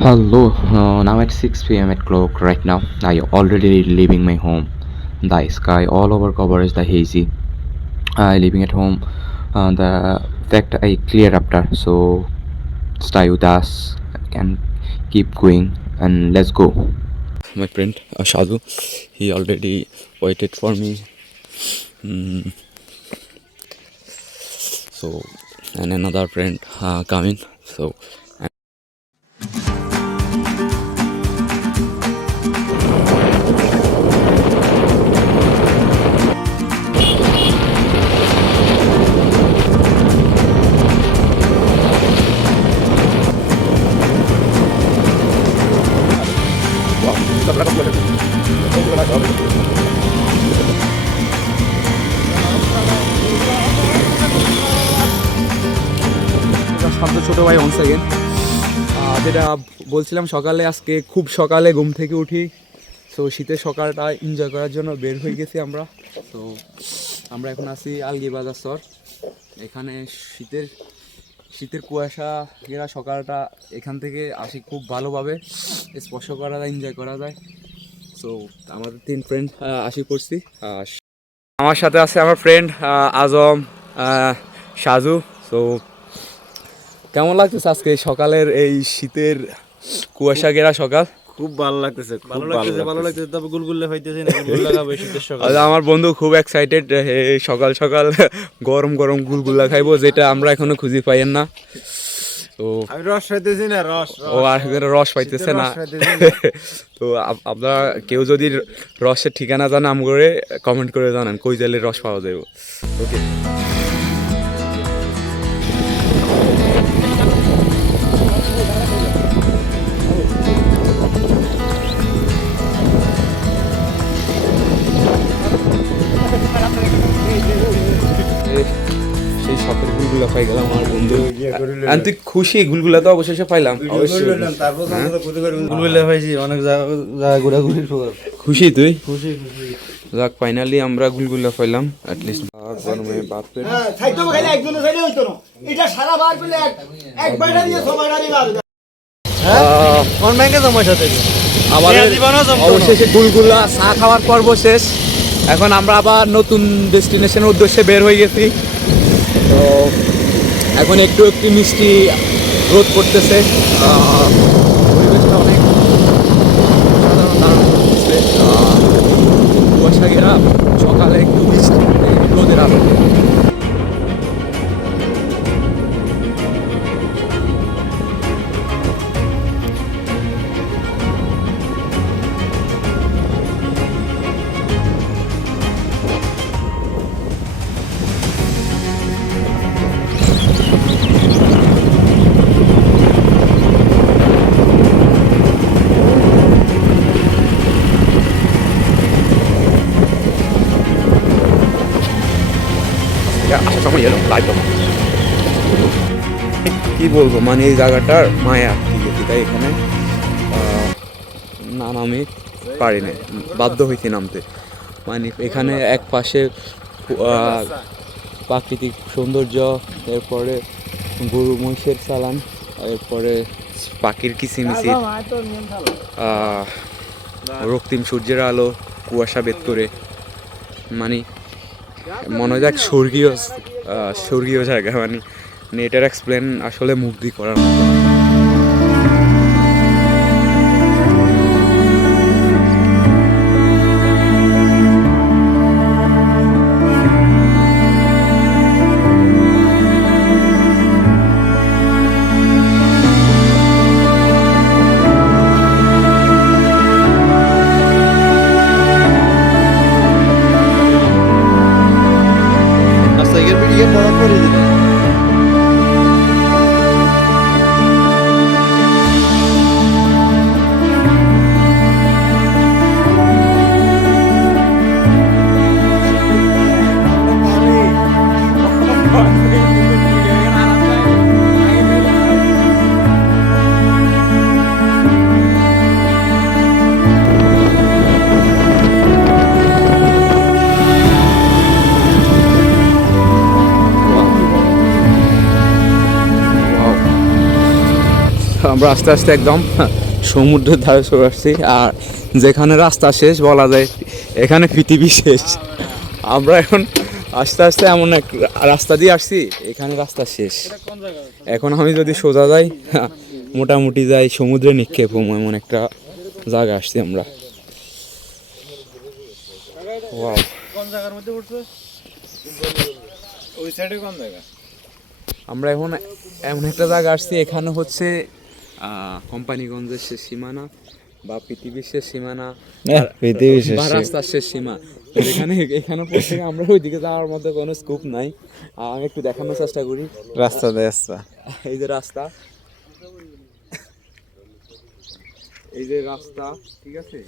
Hello, uh, now at 6 pm at clock right now. I already leaving my home. The sky all over covers the hazy. I living at home. Uh, the fact I clear after, so stay with us. Can keep going and let's go. My friend uh, Shadu, he already waited for me. Mm. So and another friend uh, coming. So শব্দ ছোট ভাই one second যেটা বলছিলাম সকালে, আজকে খুব সকালে ঘুম থেকে উঠি। তো শীতের সকালটা এনজয় করার জন্য বের হয়ে গেছি আমরা। তো আমরা এখন আছি আলগি বাজার সর। এখানে শীতের শীতের কুয়াশা এরা সকালটা এখান থেকে আসি খুব ভালোভাবে। স্পর্শ করা যায় এনজয় করা যায়। সো আমাদের তিন ফ্রেন্ড আসি করছি। আমার সাথে আছে আমার ফ্রেন্ড আজম সাজু। সো কেমন লাগতেছে আজকে সকালের এই শীতের কুয়াশা ঘেরা সকাল? খুব ভালো লাগতেছে ভালো লাগতেছে ভালো লাগতেছে। তবে গুলগুলে হইতেছে না গুলগুলা খাবে শীতের সকাল। আমার বন্ধু খুব এক্সাইটেড সকাল সকাল গরম গরম গুলগুলা খাইবো যেটা আমরা এখনও খুঁজে পাইয়েন না। তো আমি রস খাইতেছি না রস ও আর রস পাইতেছে না। তো আপ- আপনারা কেউ যদি রসের ঠিকানা জানা আম করে কমেন্ট করে জানান কই জেলের রস পাওয়া যাবে ওকে গুলগুলা পাই গেলাম আমার বন্ধু। আর তুই খুশি গুলগুলা তো অবশেষে পাইলাম। গুলগুলে পাইছি অনেক জায়গা খুশি তুই? খুশি খুশি। যাক ফাইনালি আমরা গুলগুলা পাইলাম অ্যাটলিস্ট গরমে ভাত পেট হ্যাঁ, খাইলে একজনের খাইলে হইতো না। এটা সারা বার পেলে এক- এক বাইটা দিয়ে সবাই গাড়ি বার। কোন ব্যাংকে জমা সাথে আমাদের। অবশেষে গুলগুলা চা খাওয়ার পর্ব শেষ। এখন আমরা আবার নতুন ডেস্টিনেশনের উদ্দেশ্যে বের হয়ে গেছি। তো এখন একটু একটু মিষ্টি রোদ করতেছে। পরিবেশটা অনেক সাধারণ, দারুণ করতেছে কুয়াশা ঘেরা, সকালে একটু মিষ্টি কি বলব মানে এই জায়গাটার মায়া কি গেছি তাই এখানে না নামে পারি না বাধ্য হয়েছি নামতে। মানে এখানে এক পাশে প্রাকৃতিক সৌন্দর্য এরপরে গরু মহিষের চালান এরপরে পাখির কিচিমিচি রক্তিম সূর্যের আলো কুয়াশা বেদ করে। মানে মনে হয় এক স্বর্গীয় স্বর্গীয় জায়গা মানে নেটার এক্সপ্লেন আসলে মুগ্ধি করার মতো আমরা আস্তে আস্তে একদম সমুদ্রের ধারে চলে আসছি। আর যেখানে রাস্তা শেষ বলা যায় এখানে পৃথিবী শেষ। আমরা এখন আস্তে আস্তে এমন এক রাস্তা দিয়ে আসছি এখানে রাস্তা শেষ। এখন আমি যদি সোজা যাই মোটামুটি যাই সমুদ্রে নিক্ষেপ এমন একটা জায়গা আসছি আমরা। আমরা এখন এমন একটা জায়গা আসছি এখানে হচ্ছে কোম্পানিগঞ্জের শেষ সীমানা বা পৃথিবীর শেষ সীমানা পৃথিবীর শেষ বা রাস্তার শেষ সীমা। এখানে এখানে পড়ছে আমরা ওইদিকে যাওয়ার মধ্যে কোনো স্কোপ নাই। আমি একটু দেখানোর চেষ্টা করি। রাস্তা আসছে এই যে রাস্তা। এই যে রাস্তা ঠিক আছে?